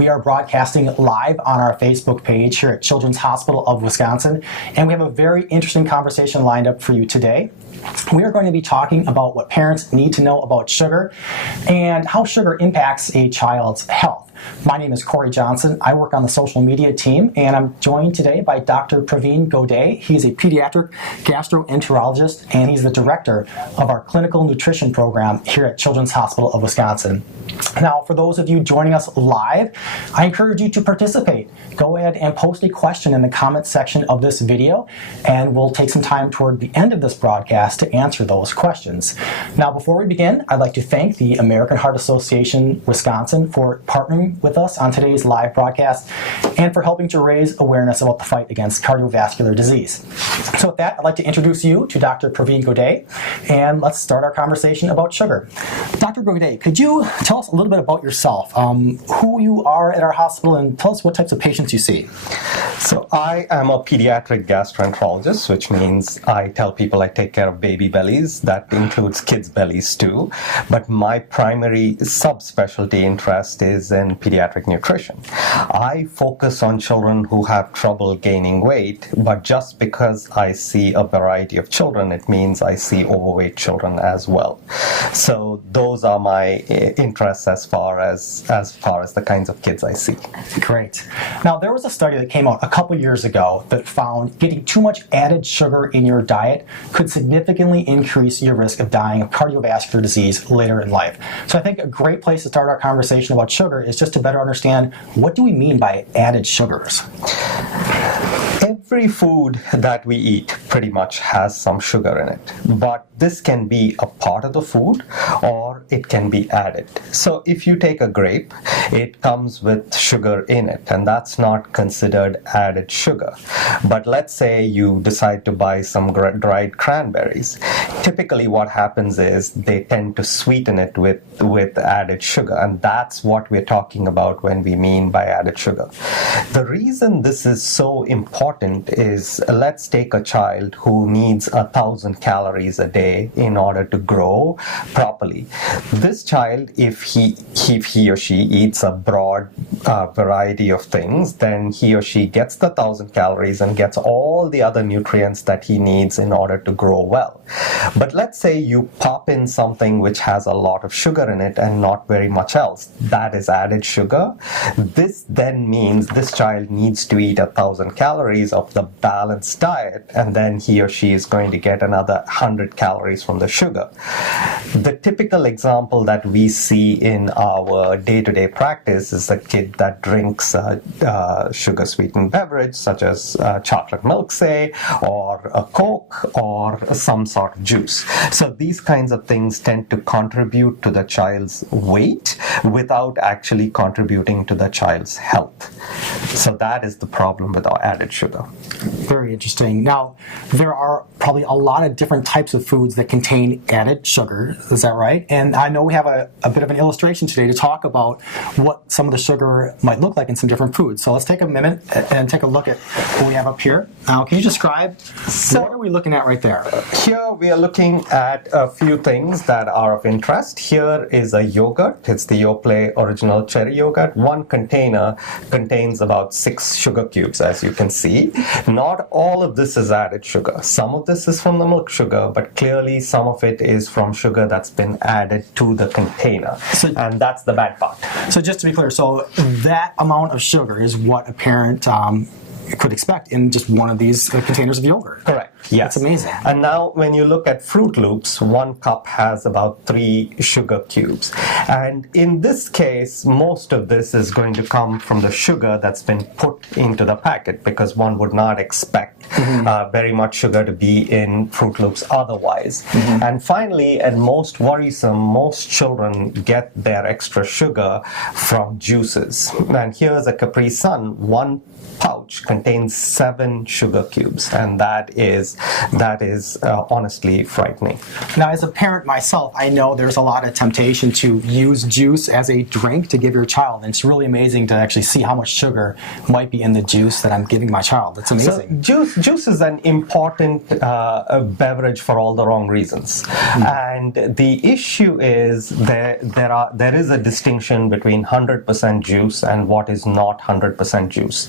We are broadcasting live on our Facebook page here at Children's Hospital of Wisconsin, and we have a very interesting conversation lined up for you today. We are going to be talking about what parents need to know about sugar and how sugar impacts a child's health. My name is Korre Johnson. I work on the social media team, and I'm joined today by Dr. Goday. He's a pediatric gastroenterologist, and he's the director of our clinical nutrition program here at Children's Hospital of Wisconsin. Now, for those of you joining us live, I encourage you to participate. Go ahead and post a question in the comments section of this video, and we'll take some time toward the end of this broadcast to answer those questions. Now, before we begin, I'd like to thank the American Heart Association Wisconsin for partnering with us on today's live broadcast and for helping to raise awareness about the fight against cardiovascular disease. So with that, I'd like to introduce you to Dr. Goday, and let's start our conversation about sugar. Dr. Goday, could you tell us a little bit about yourself, who you are at our hospital, and tell us what types of patients you see? So I am a pediatric gastroenterologist, which means I tell people I take care of baby bellies. That includes kids' bellies too. But my primary subspecialty interest is in pediatric nutrition. I focus on children who have trouble gaining weight, but just because I see a variety of children, it means I see overweight children as well. So those are my interests as far as the kinds of kids I see. Great. Now, there was a study that came out a couple years ago that found getting too much added sugar in your diet could significantly increase your risk of dying of cardiovascular disease later in life. So I think a great place to start our conversation about sugar is just to better understand, what do we mean by added sugars? Every food that we eat pretty much has some sugar in it, but this can be a part of the food or it can be added. So if you take a grape, it comes with sugar in it, and that's not considered added sugar. But let's say you decide to buy some dried cranberries. Typically what happens is they tend to sweeten it with added sugar, and that's what we're talking about when we mean by added sugar. The reason this is so important is, let's take a child who needs 1,000 calories a day in order to grow properly. This child, if he or she eats a broad variety of things, then he or she gets the 1,000 calories and gets all the other nutrients that he needs in order to grow well. But let's say you pop in something which has a lot of sugar in it and not very much else. That is added sugar. This then means this child needs to eat 1,000 calories of the balanced diet, and then he or she is going to get another 100 calories from the sugar. The typical example that we see in our day-to-day practice is a kid that drinks sugar-sweetened beverage such as chocolate milk, say, or a Coke, or some sort of juice. So these kinds of things tend to contribute to the child's weight without actually contributing to the child's health. So that is the problem with our added sugar. Very interesting. Now, there are probably a lot of different types of foods that contain added sugar. Is that right? And I know we have a bit of an illustration today to talk about what some of the sugar might look like in some different foods. So let's take a minute and take a look at what we have up here. Now, can you describe, what are we looking at right there? Here we are looking at a few things that are of interest. Here is a yogurt. It's the Yoplait Original Cherry Yogurt. One container contains about 6 sugar cubes, as you can see. Not all of this is added sugar. Some of this is from the milk sugar, but clearly some of it is from sugar that's been added to the container. And that's the bad part. So just to be clear, so that amount of sugar is what a parent could expect in just one of these containers of yogurt. Correct. Yes. That's amazing. And now when you look at Fruit Loops, 1 cup has about 3 sugar cubes. And in this case, most of this is going to come from the sugar that's been put into the packet, because one would not expect very much sugar to be in Fruit Loops otherwise. And finally, and most worrisome, most children get their extra sugar from juices. And here's a Capri Sun, 1 pouch contains 7 sugar cubes, and that is honestly frightening. Now, as a parent myself, I know there's a lot of temptation to use juice as a drink to give your child, and it's really amazing to actually see how much sugar might be in the juice that I'm giving my child. It's amazing. So juice is an important beverage for all the wrong reasons. And the issue is there is a distinction between 100% juice and what is not 100% juice.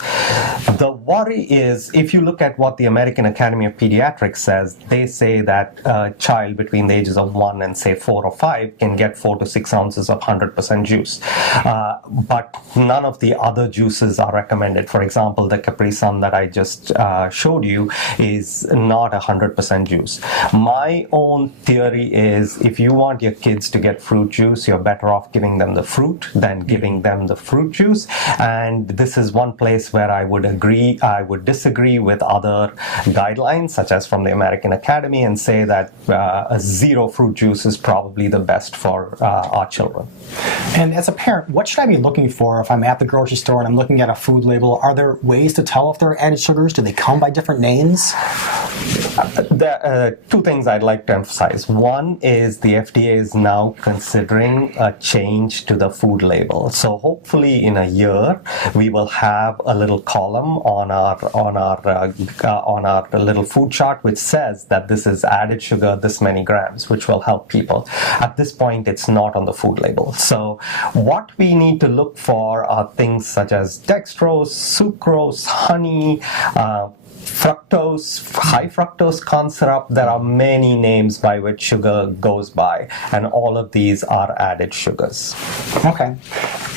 The worry is, if you look at what the American Academy of Pediatrics says, they say that a child between the ages of 1 and say 4 or 5 can get 4 to 6 ounces of 100% juice. But none of the other juices are recommended. For example, the Capri Sun that I just showed you is not 100% juice. My own theory is, if you want your kids to get fruit juice, you're better off giving them the fruit than giving them the fruit juice. And this is one place where I would disagree with other guidelines, such as from the American Academy, and say that a zero fruit juice is probably the best for our children. And as a parent, what should I be looking for if I'm at the grocery store and I'm looking at a food label? Are there ways to tell if they're added sugars? Do they come by different names? There are two things I'd like to emphasize. One is the FDA is now considering a change to the food label. So hopefully in a year we will have a little column on our little food chart which says that this is added sugar, this many grams, which will help people. At this point, it's not on the food label. So what we need to look for are things such as dextrose, sucrose, honey, fructose, high fructose corn syrup. There are many names by which sugar goes by, and all of these are added sugars. Okay.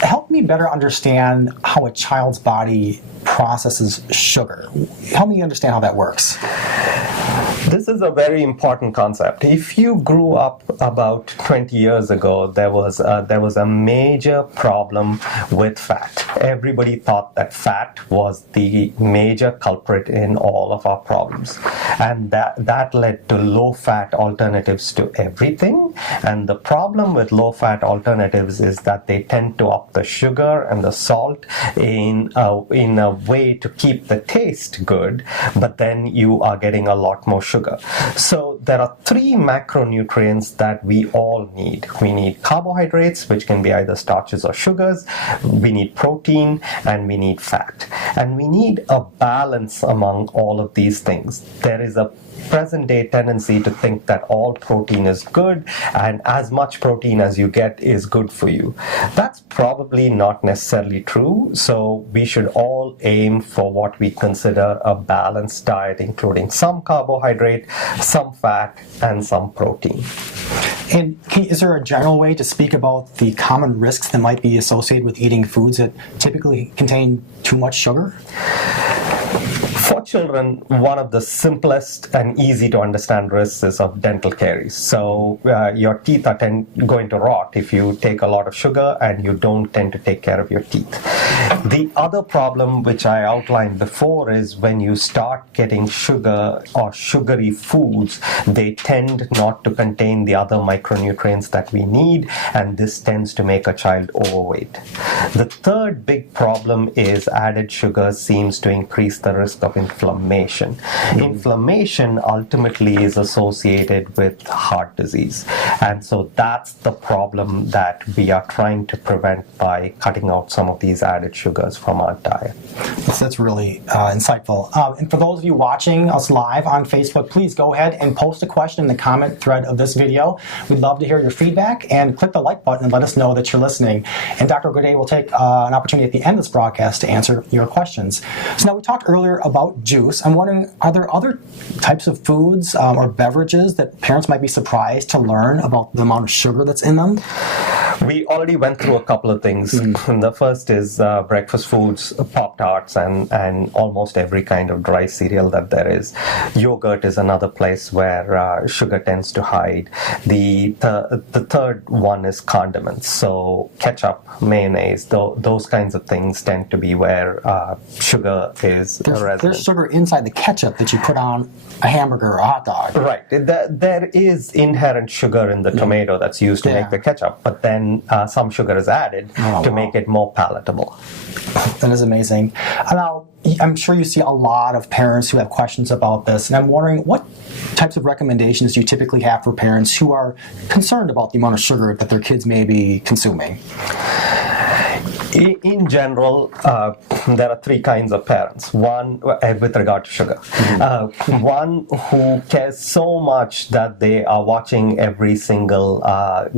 Help me better understand how a child's body processes sugar. Help me understand how that works. This is a very important concept. If you grew up about 20 years ago, there was a major problem with fat. Everybody thought that fat was the major culprit in all of our problems. And that led to low-fat alternatives to everything. And the problem with low-fat alternatives is that they tend to up the sugar and the salt in a way to keep the taste good, but then you are getting a lot more sugar. So there are 3 macronutrients that we all need. We need carbohydrates, which can be either starches or sugars. We need protein, and we need fat. And we need a balance among all of these things. There is a present day tendency to think that all protein is good and as much protein as you get is good for you. That's probably not necessarily true. So we should all aim for what we consider a balanced diet, including some carbohydrate, some fat, and some protein. And is there a general way to speak about the common risks that might be associated with eating foods that typically contain too much sugar? For children, one of the simplest and easy to understand risks is of dental caries. So your teeth are going to rot if you take a lot of sugar and you don't tend to take care of your teeth. The other problem, which I outlined before, is when you start getting sugar or sugary foods, they tend not to contain the other micronutrients that we need, and this tends to make a child overweight. The third big problem is added sugar seems to increase the risk of inflammation. Inflammation ultimately is associated with heart disease, and so that's the problem that we are trying to prevent by cutting out some of these added sugars from our diet. That's really insightful. And for those of you watching us live on Facebook, please go ahead and post a question in the comment thread of this video. We'd love to hear your feedback, and click the like button and let us know that you're listening. And Dr. Goday will take an opportunity at the end of this broadcast to answer your questions. So now, we talked earlier about juice. I'm wondering, are there other types of foods or beverages that parents might be surprised to learn about the amount of sugar that's in them? We already went through a couple of things. The first is breakfast foods, Pop-Tarts, and almost every kind of dry cereal that there is. Yogurt is another place where sugar tends to hide. The third one is condiments. So ketchup, mayonnaise, those kinds of things tend to be where sugar is resident. There's sugar inside the ketchup that you put on a hamburger or a hot dog. Right. There is inherent sugar in the tomato that's used to make the ketchup, but then some sugar is added to make it more palatable. That is amazing. Now, I'm sure you see a lot of parents who have questions about this, and I'm wondering, what types of recommendations do you typically have for parents who are concerned about the amount of sugar that their kids may be consuming? In general, there are three kinds of parents. One, with regard to sugar, one who cares so much that they are watching every single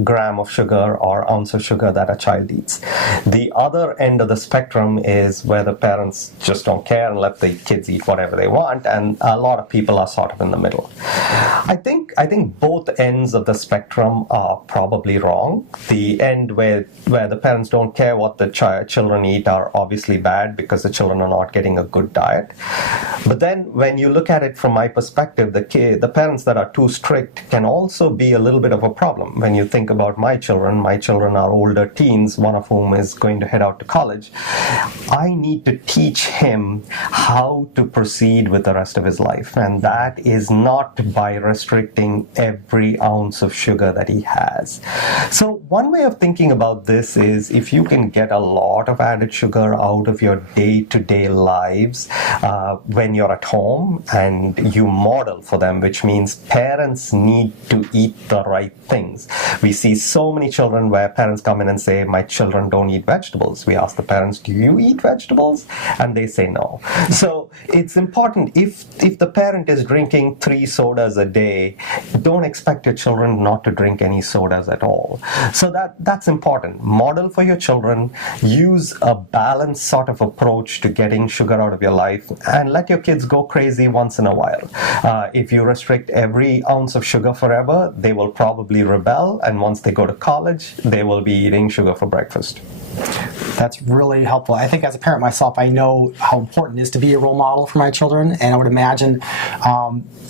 gram of sugar or ounce of sugar that a child eats. The other end of the spectrum is where the parents just don't care and let the kids eat whatever they want, and a lot of people are sort of in the middle. I think both ends of the spectrum are probably wrong. The end where the parents don't care what the children eat are obviously bad because the children are not getting a good diet. But then when you look at it from my perspective, the parents that are too strict can also be a little bit of a problem. When you think about my children are older teens, one of whom is going to head out to college. I need to teach him how to proceed with the rest of his life, and that is not by restricting every ounce of sugar that he has. So one way of thinking about this is if you can get a lot of added sugar out of your day-to-day lives when you're at home and you model for them, which means parents need to eat the right things. We see so many children where parents come in and say, my children don't eat vegetables. We ask the parents, do you eat vegetables? And they say no. So it's important, if the parent is drinking 3 sodas a day, don't expect your children not to drink any sodas at all. So that's important. Model for your children, use a balanced sort of approach to getting sugar out of your life, and let your kids go crazy once in a while. If you restrict every ounce of sugar forever, they will probably rebel, and once they go to college, they will be eating sugar for breakfast. That's really helpful. I think as a parent myself, I know how important it is to be a role model for my children, and I would imagine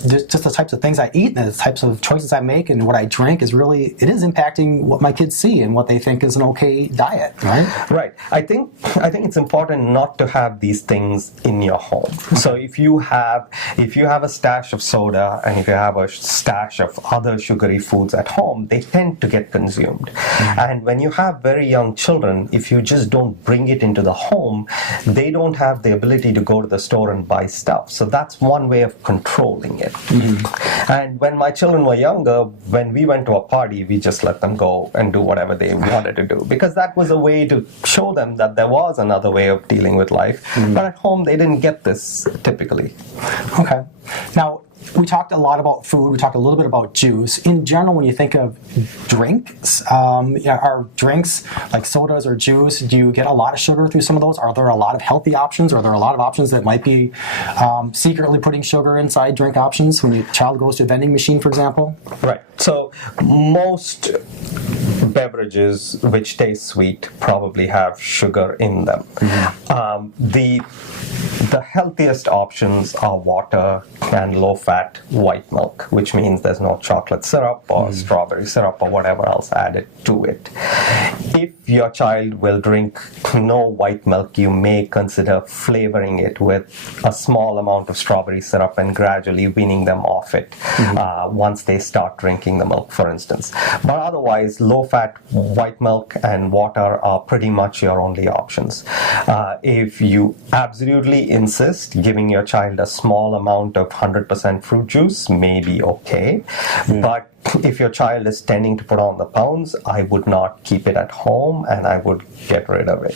just the types of things I eat and the types of choices I make and what I drink is impacting what my kids see and what they think is an okay diet, right? Right. I think it's important not to have these things in your home. Okay. So if you have a stash of soda and if you have a stash of other sugary foods at home, they tend to get consumed. Mm-hmm. And when you have very young children, if you just don't bring it into the home, they don't have the ability to go to the store and buy stuff. So that's one way of controlling it. Mm-hmm. And when my children were younger, when we went to a party, we just let them go and do whatever they wanted to do, because that was a way to show them that there was another way of dealing with life. Mm-hmm. But at home, they didn't get this typically. Okay. Now, we talked a lot about food. We talked a little bit about juice. In general, when you think of drinks, are drinks like sodas or juice, do you get a lot of sugar through some of those? Are there a lot of healthy options? Or are there a lot of options that might be secretly putting sugar inside drink options when your child goes to a vending machine, for example? Right. So most beverages which taste sweet probably have sugar in them. Mm-hmm. The healthiest options are water and low-fat white milk, which means there's no chocolate syrup or strawberry syrup or whatever else added to it. If your child will drink no white milk, you may consider flavoring it with a small amount of strawberry syrup and gradually weaning them off it once they start drinking the milk, for instance. But otherwise, low-fat white milk and water are pretty much your only options. If you absolutely insist, giving your child a small amount of 100% fruit juice may be okay, but if your child is tending to put on the pounds, I would not keep it at home and I would get rid of it.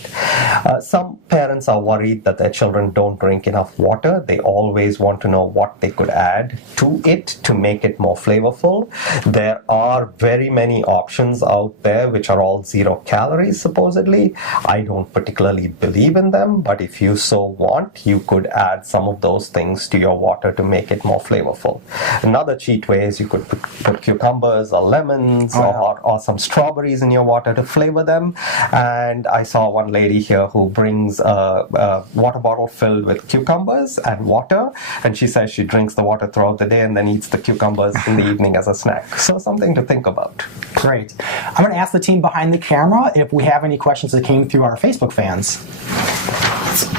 Some parents are worried that their children don't drink enough water. They always want to know what they could add to it to make it more flavorful. There are very many options out there which are all 0 calories supposedly. I don't particularly believe in them, but if you so want, you could add some of those things to your water to make it more flavorful. Another cheat way is you could put cucumbers or lemons or some strawberries in your water to flavor them. And I saw one lady here who brings a water bottle filled with cucumbers and water, and she says she drinks the water throughout the day and then eats the cucumbers in the evening as a snack. So something to think about. Great. I'm going to ask the team behind the camera if we have any questions that came through our Facebook fans.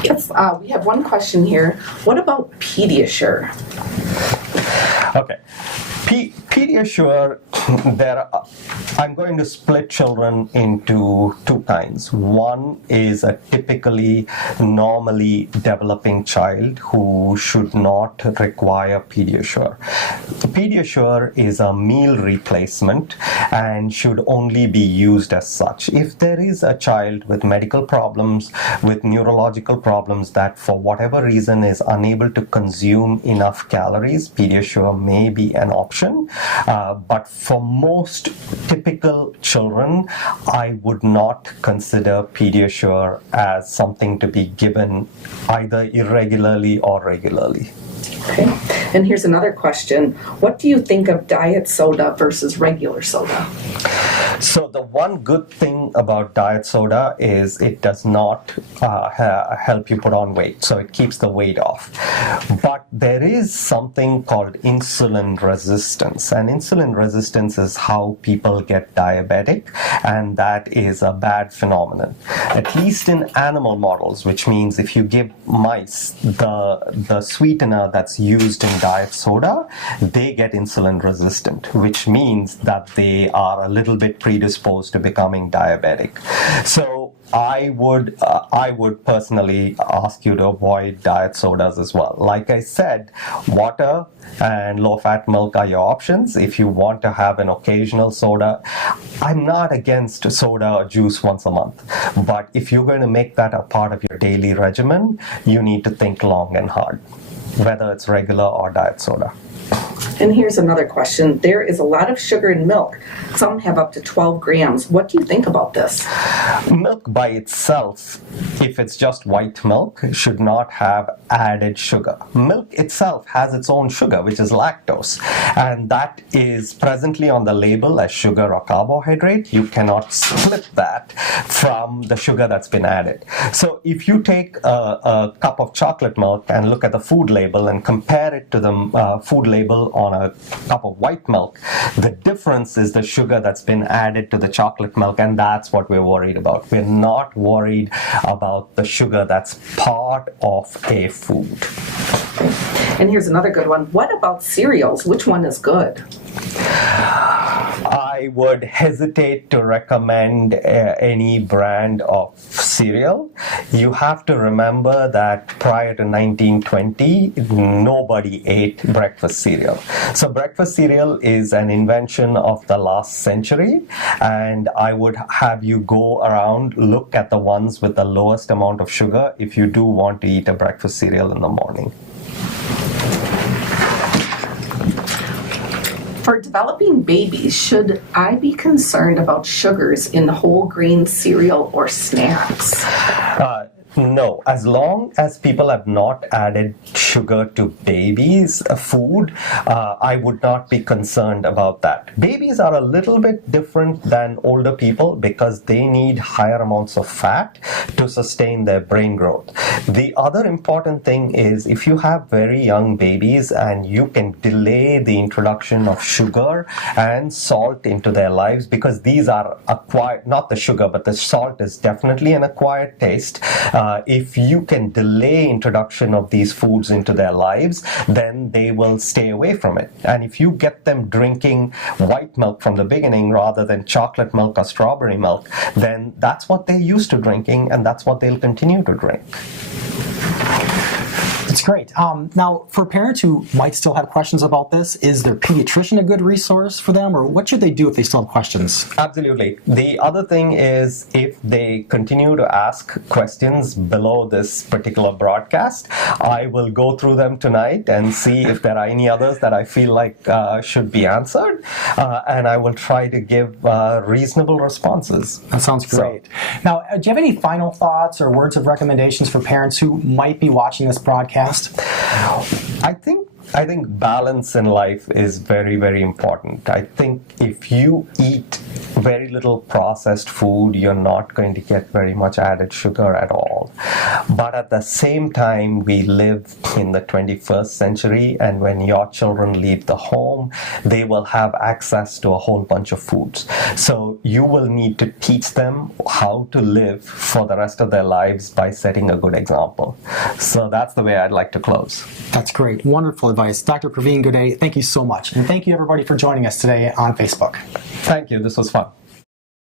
Yes, we have one question here. What about pediasure? Okay. Pediasure, I'm going to split children into two kinds. One is a typically normally developing child who should not require pediasure. Pediasure is a meal replacement and should only be used as such. If there is a child with medical problems, with neurological problems that for whatever reason is unable to consume enough calories, pediasure may be an option. But for most typical children, I would not consider pediasure as something to be given either irregularly or regularly. Okay. And here's another question. What do you think of diet soda versus regular soda? So the one good thing about diet soda is it does not help you put on weight. So it keeps the weight off. But there is something called insulin resistance. And insulin resistance is how people get diabetic. And that is a bad phenomenon. At least in animal models, which means if you give mice the sweetener that's used in diet soda, they get insulin resistant, which means that they are a little bit predisposed to becoming diabetic. So I would personally ask you to avoid diet sodas as well. Like I said, water and low-fat milk are your options. If you want to have an occasional soda, I'm not against soda or juice once a month. But if you're going to make that a part of your daily regimen, you need to think long and hard, whether it's regular or diet soda. And here's another question. There is a lot of sugar in milk. Some have up to 12 grams. What do you think about this? Milk by itself, if it's just white milk, should not have added sugar. Milk itself has its own sugar, which is lactose. And that is presently on the label as sugar or carbohydrate. You cannot split that from the sugar that's been added. So if you take a cup of chocolate milk and look at the food label and compare it to the food label on a cup of white milk, the difference is the sugar that's been added to the chocolate milk, and that's what we're worried about. We're not worried about the sugar that's part of a food. And here's another good one. What about cereals? Which one is good? I would hesitate to recommend any brand of cereal. You have to remember that prior to 1920, nobody ate breakfast cereal. So breakfast cereal is an invention of the last century, and I would have you go around, look at the ones with the lowest amount of sugar if you do want to eat a breakfast cereal in the morning. For developing babies, should I be concerned about sugars in whole grain cereal or snacks? No, as long as people have not added sugar to babies' food, I would not be concerned about that. Babies are a little bit different than older people because they need higher amounts of fat to sustain their brain growth. The other important thing is if you have very young babies and you can delay the introduction of sugar and salt into their lives, because these are acquired, not the sugar, but the salt is definitely an acquired taste. If you can delay introduction of these foods into their lives, then they will stay away from it. And if you get them drinking white milk from the beginning rather than chocolate milk or strawberry milk, then that's what they're used to drinking and that's what they'll continue to drink. It's great. Now, for parents who might still have questions about this, is their pediatrician a good resource for them, or what should they do if they still have questions? Absolutely. The other thing is if they continue to ask questions below this particular broadcast, I will go through them tonight and see if there are any others that I feel like should be answered, and I will try to give reasonable responses. That sounds great. Now, do you have any final thoughts or words of recommendations for parents who might be watching this broadcast? I think balance in life is very, very important. I think if you eat very little processed food, you're not going to get very much added sugar at all. But at the same time, we live in the 21st century, and when your children leave the home, they will have access to a whole bunch of foods. So you will need to teach them how to live for the rest of their lives by setting a good example. So that's the way I'd like to close. That's great. Wonderful advice. advice. Dr. Korre Johnson, thank you so much. And thank you everybody for joining us today on Facebook. Thank you. This was fun.